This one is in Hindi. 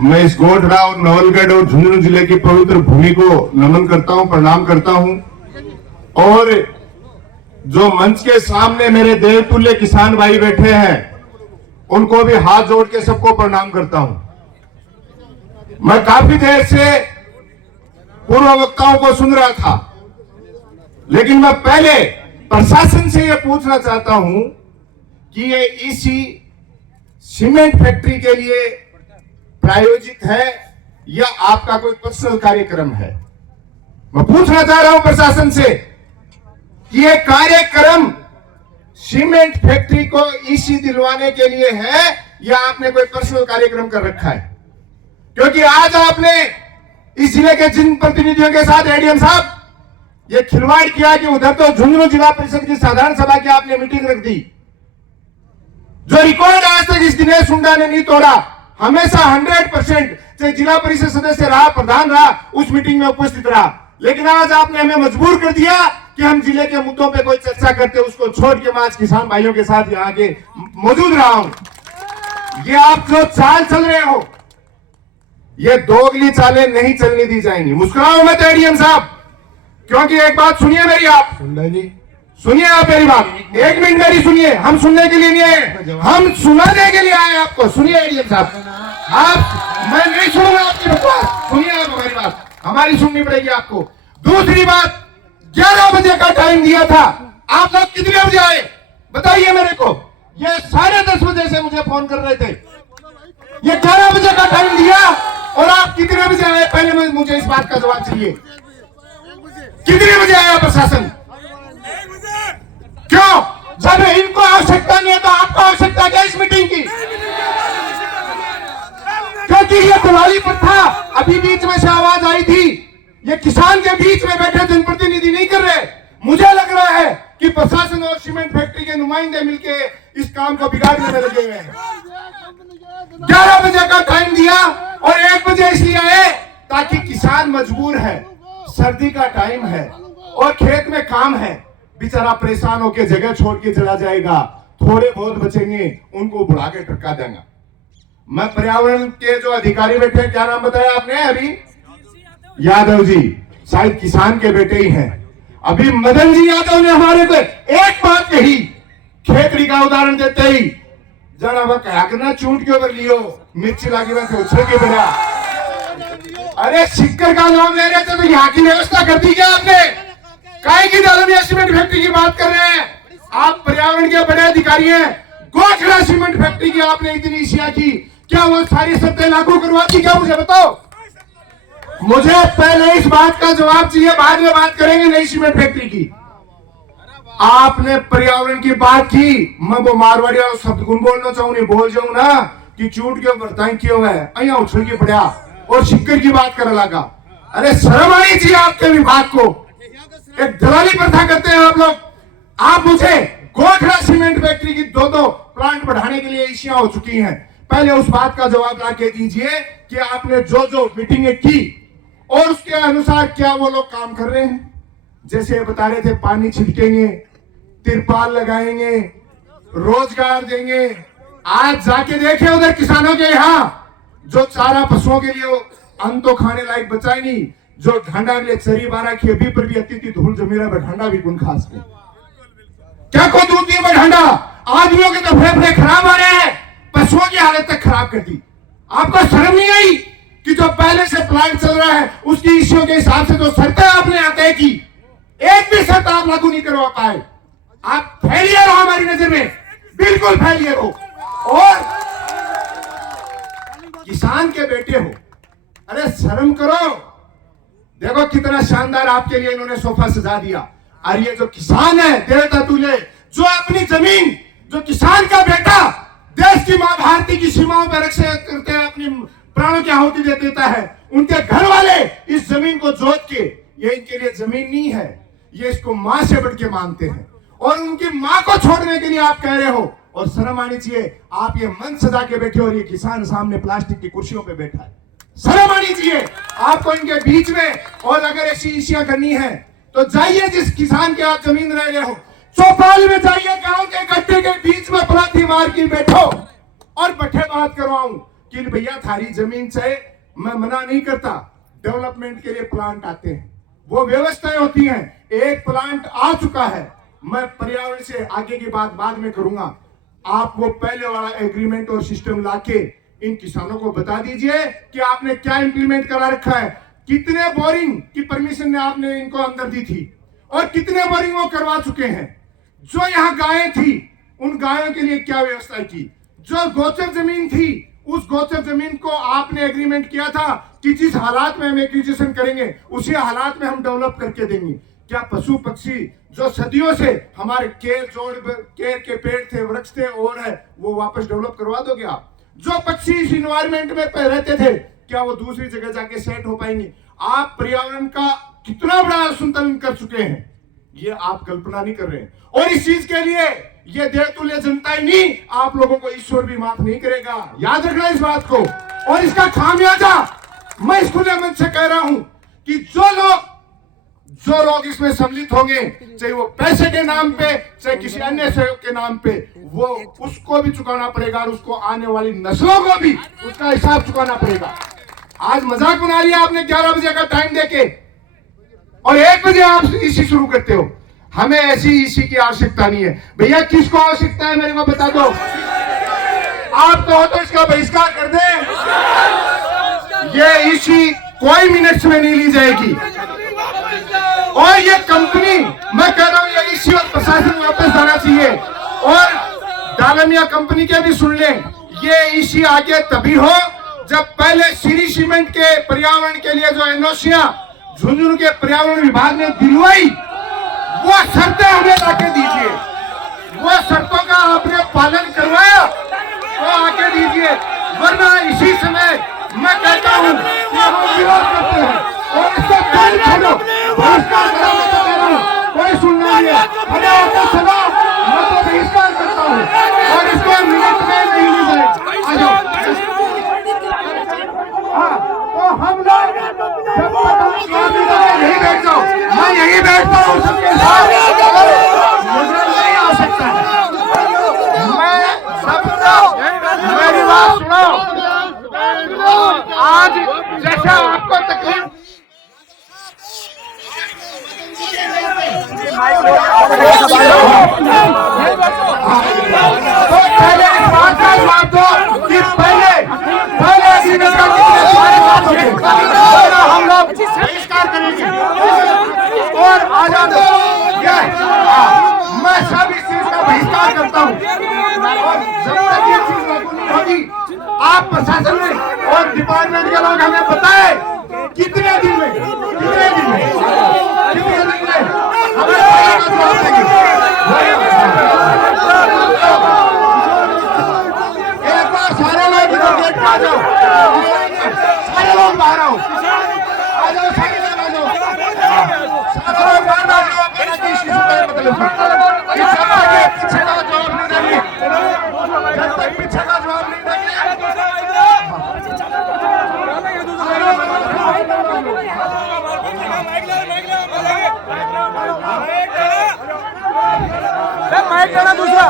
मैं इस गोंडरा और नवलगढ़ और झुंझुनू जिले की पवित्र भूमि को नमन करता हूं, प्रणाम करता हूं। और जो मंच के सामने मेरे देवतुल्य किसान भाई बैठे हैं, उनको भी हाथ जोड़ के सबको प्रणाम करता हूं। मैं काफी देर से पूर्व वक्ताओं को सुन रहा था, लेकिन मैं पहले प्रशासन से यह पूछना चाहता हूं कि ये ईसी सीमेंट फैक्ट्री के लिए प्रायोजित है या आपका कोई पर्सनल कार्यक्रम है। मैं पूछना चाह रहा हूं प्रशासन से कि ये कार्यक्रम सीमेंट फैक्ट्री को ईसी दिलवाने के लिए है या आपने कोई पर्सनल कार्यक्रम कर रखा है। क्योंकि आज आपने इस जिले के जिन प्रतिनिधियों के साथ एडीएम साहब ये खिलवाड़ किया कि उधर तो झुंझुनू जिला परिषद की साधारण सभा की आपने मीटिंग रख दी, जो रिकॉर्ड आज तक इस दिनेश हुंडा ने नहीं तोड़ा। हमेशा 100% चाहे जिला परिषद सदस्य रहा, प्रधान रहा, उस मीटिंग में उपस्थित रहा। लेकिन आज आपने हमें मजबूर कर दिया कि हम जिले के मुद्दों पे कोई चर्चा करते, उसको छोड़ के मैं आज किसान भाइयों के साथ यहाँ के मौजूद रहा हूं। ये आप जो चाल चल रहे हो, ये दोगली चालें नहीं चलने दी जाएंगी। मुस्कुराओ मत एडीएम साहब, क्योंकि एक बात सुनिए मेरी, आप सुनिए आप मेरी बात, 1 मिनट मेरी सुनिए। हम सुनने के लिए नहीं आए, हम सुनाने के लिए आए आपको। सुनिए एडीएम साहब, आप, मैं नहीं सुनूंगा आपकी बकवास, सुनिए आप हमारी बात, हमारी सुननी पड़ेगी आपको। दूसरी बात, 11 बजे का टाइम दिया था, आप लोग कितने बजे आए बताइए मेरे को। ये 10:30 बजे से मुझे फोन कर रहे थे, ये 11 बजे का टाइम दिया और आप कितने बजे आए, पहले मुझे इस बात का जवाब चाहिए। कितने बजे आया प्रशासन? क्यों? जब इनको आवश्यकता नहीं है तो आपको आवश्यकता क्या इस मीटिंग की? क्योंकि ये दिवाली पर था, अभी बीच में से आवाज आई थी, ये किसान के बीच में बैठे जनप्रतिनिधि नहीं कर रहे। मुझे लग रहा है कि प्रशासन और सीमेंट फैक्ट्री के नुमाइंदे मिलके इस काम को बिगाड़ने में लगे हुए हैं। 11 बजे का टाइम दिया और 1 बजे इसलिए आए ताकि किसान मजबूर है, सर्दी का टाइम है और खेत में काम है, बेचारा परेशान होकर जगह छोड़ के चला जाएगा। थोड़े बहुत बचेंगे, उनको बुला के टरका देंगे। मैं पर्यावरण के जो अधिकारी बैठे हैं, क्या नाम बताया आपने अभी? यादव जी, शायद किसान के बेटे ही हैं। अभी मदन जी यादव ने हमारे को एक बात कही, खेतरी का उदाहरण देते ही, जरा वह क्या करना, चूंट के ऊपर लियो मिर्ची लागी वैसे उछल के बना। अरे शिक्कर का नाम ले रहे थे तो यहाँ की व्यवस्था कर दी क्या आपने? काहे की डालमिया सीमेंट फैक्ट्री की बात कर रहे हैं आप? पर्यावरण के बड़े अधिकारी हैं। गोखला सीमेंट फैक्ट्री की आपने इतनी इशिया की, क्या वो सारी शर्तें लागू करवाती क्या? मुझे बताओ। मुझे पहले इस बात का जवाब चाहिए, बाद में बात करेंगे नई सीमेंट फैक्ट्री की। आपने पर्यावरण की बात की, मैं वो मारवाड़िया शब्द गुण बोलना चाहूं, नहीं बोल जाऊं ना कि चूट के ऊपर तय क्यों है, अया उछल के पड़ा और शिक्कर की बात करने लगा। अरे शर्म आनी चाहिए आपके विभाग को, एक दलाली प्रथा करते हैं आप लोग। आप मुझे गोखला सीमेंट फैक्ट्री की 2 प्लांट बढ़ाने के लिए इशियां हो चुकी हैं, पहले उस बात का जवाब ला के दीजिए कि आपने जो मीटिंगें की और उसके अनुसार क्या वो लोग काम कर रहे हैं। जैसे बता रहे थे, पानी छिड़केंगे, तिरपाल लगाएंगे, रोजगार देंगे। आज जाके देखे उधर किसानों के यहाँ जो चारा पशुओं के लिए अन्न तो खाने लायक बचा ही नहीं, जो ढांडा के लिए चरी बारा की अभी पर भी अति धूल जमीरा पर ढांडा भी कौन खास में क्या को दूध दिए ढांडा। आदमियों के तो फेफड़े खराब आ रहे हैं, पशुओं की हालत तक खराब कर दी। आपको शर्म नहीं आई कि जो पहले से प्लांट चल रहा है उसकी इश्यूओं के हिसाब से जो शर्तें आपने तय की, एक भी शर्त आप लागू नहीं करवा पाए। आप फेलियर हो हमारी नजर में, बिल्कुल फेलियर हो। और किसान के बेटे हो, अरे शर्म करो। देखो कितना शानदार आपके लिए इन्होंने सोफा सजा दिया। और ये जो किसान है देवता तुल्य, जो अपनी जमीन, जो किसान का बेटा देश की मां भारती की सीमाओं पर रक्षा करते हैं, अपनी प्राणों की आहुति दे देता है, उनके घर वाले इस जमीन को जोत के, ये इनके लिए जमीन नहीं है, ये इसको मां से बढ़ के मानते हैं। और उनकी मां को छोड़ने के लिए आप कह रहे हो, और शर्म आनी चाहिए। आप ये मंच सजा के बैठे हो और ये किसान सामने प्लास्टिक की कुर्सियों पे बैठा है, शर्म आनी चाहिए आपको इनके बीच में। और अगर ऐसी इशियां करनी है तो जाइए, जिस किसान के आप जमीन रह रहे हो, चौपाल में जाइए, गांव के गड्ढे के बीच में पलाथी मार के बैठो और बैठे बात करवाऊं कि भैया थारी जमीन चाहे, मैं मना नहीं करता, डेवलपमेंट के लिए प्लांट आते हैं, वो व्यवस्थाएं होती हैं। एक प्लांट आ चुका है, मैं पर्यावरण से आगे की बात बाद में करूंगा। आप वो पहले वाला एग्रीमेंट और सिस्टम लाके इन किसानों को बता दीजिए कि आपने क्या इंप्लीमेंट करा रखा है, कितने बोरिंग की परमिशन ने आपने इनको अंदर दी थी और कितने बोरिंग वो करवा चुके हैं। जो यहाँ गायें थी उन गायों के लिए क्या व्यवस्था की, जो गोचर जमीन थी उस गोचर जमीन को आपने एग्रीमेंट किया था कि जिस हालात में हम एक्विजिशन करेंगे उसी हालात में हम डेवलप करके देंगे। क्या पशु पक्षी जो सदियों से हमारे केर के पेड़ थे, वृक्ष थे और है, वो वापस डेवलप करवा दोगे आप? जो पक्षी इस इन्वायरमेंट में रहते थे क्या वो दूसरी जगह जाके सेट हो पाएंगे? आप पर्यावरण का कितना बड़ा संतुलन कर चुके हैं, ये आप कल्पना नहीं कर रहे हैं। और इस चीज के लिए ये देवतुल्य जनता ही नहीं, आप लोगों को ईश्वर भी माफ नहीं करेगा, याद रखना इस बात को। और इसका खामियाजा मैं इस खुले मन से कह रहा हूं कि जो लोग इसमें सम्मिलित होंगे, चाहे वो पैसे के नाम पे चाहे किसी अन्य सहयोग के नाम पे, वो उसको भी चुकाना पड़ेगा और उसको आने वाली नस्लों को भी उसका हिसाब चुकाना पड़ेगा। आज मजाक बना लिया आपने 11 बजे का टाइम देके और 1 बजे आप इसी शुरू करते हो। हमें ऐसी इसी की आवश्यकता नहीं है भैया। किसको आवश्यकता है मेरे को बता दो। आप तो इसका बहिष्कार कर दें, ये इसी कोई मिनट्स में नहीं ली जाएगी। और ये कंपनी, मैं कह रहा हूं ये इसी वक्त प्रशासन वापस जाना चाहिए। और डालमिया कंपनी के भी सुन लें, ये इसी आगे तभी हो जब पहले श्री सीमेंट के पर्यावरण के लिए जो एनओसियां झुंझुनू के पर्यावरण विभाग ने दिलवाई, वो शर्तें हमें लाके दीजिए। वो शर्तों का आपने पालन करवाया तो आके दीजिए, वरना इसी समय मैं कहता हूं कि हम विरोध करते हैं और इसको कोई छोड़ो, बहिष्कार कराने का कह रहा हूं, कोई सुनना नहीं है। हमें आपको सुना, मैं तो बहिष्कार करता हूं और इसको मिनट में नहीं ली जाएगी। आ जाओ। हाँ, तो हम लोग जब यही बैठ जाओ, मैं यही बैठता हूँ सबके साथ, मुझे नहीं आ सकता है। मैं सबको मेरी बात सुनो। आज जैसा आपको तकलीफ तो पहले इस बात का जवाब दो कि पहले हम लोग बहिष्कार करेंगे और आजाद मैं सब इस चीज का बहिष्कार करता हूँ। और जब तक ये चीज लागू नहीं होगी, आप प्रशासन में और डिपार्टमेंट के लोग हमें बताए कितने दिन में हमें जवाब देंगे। एक बार सारे लोग गेट पे आ जाओ, सारे लोग बाहर आओ, आ जाओ, सारे लोग आ जाओ, सारे लोग बाहर आ जाओ। अपना किसी से मतलब पीछे का जवाब नहीं देंगे, जब तक पीछे का जवाब नहीं देंगे। माइक दूसरा